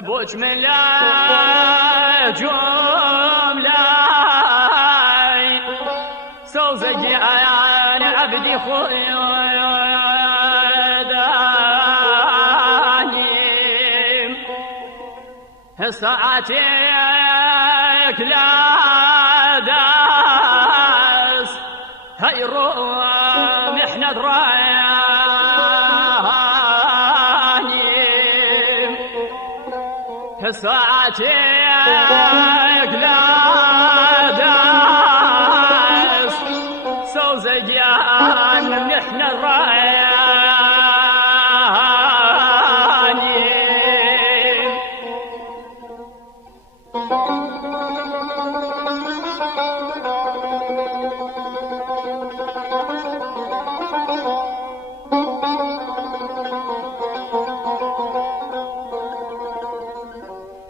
بوش من لا جملة سوزجي أنا عبدي خيداني ساعتك لا داس هاي الروم احنا دراني ساعتك لا داس سوزجان احنا دراني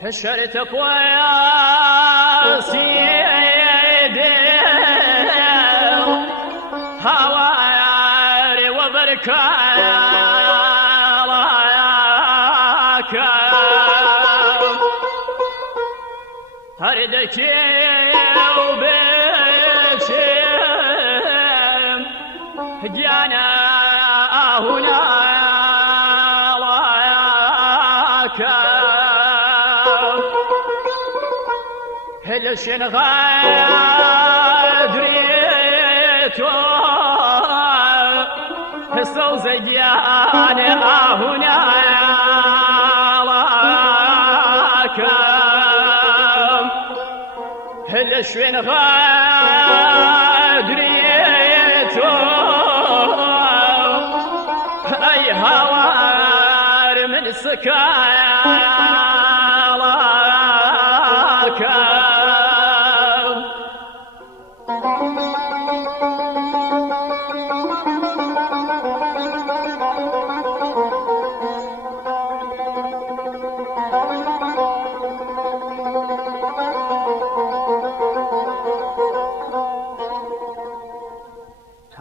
هشرتك ويا سيدي هواري وبركاك هردك وبشم جانا هنا هلشن غادريتو الصوزيان هنا لاكم هلشن غادريتو اي هوار من سكايا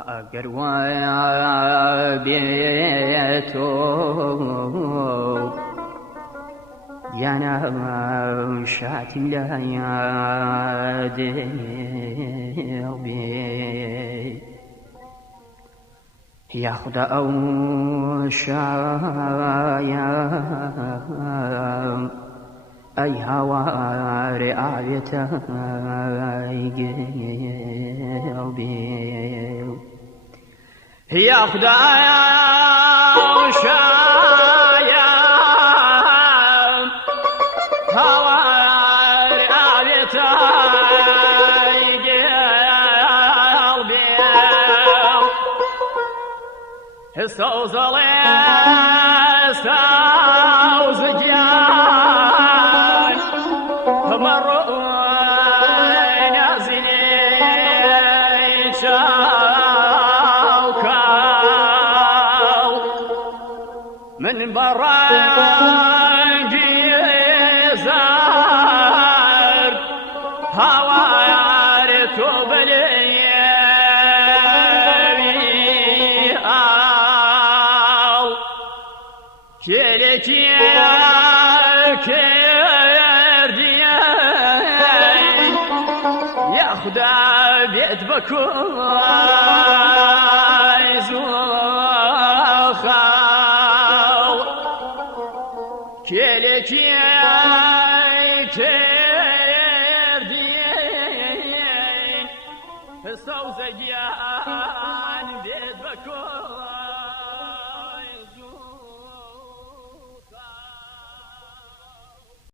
اگر ويا بيتو يانا شاتي لا يادي يا خدا او شايا اي هواري اعيتا قلبي يا خدايا وشايا هواري اعيتا قلبي استوزلي استوزجان مروا نازلي شاوكاو من براجي زار هوارتو بلي كيلك يا كرديان يا خدا بيت بكوي زوخاو كيلك يا كرديان الصوزجان بيت بكوي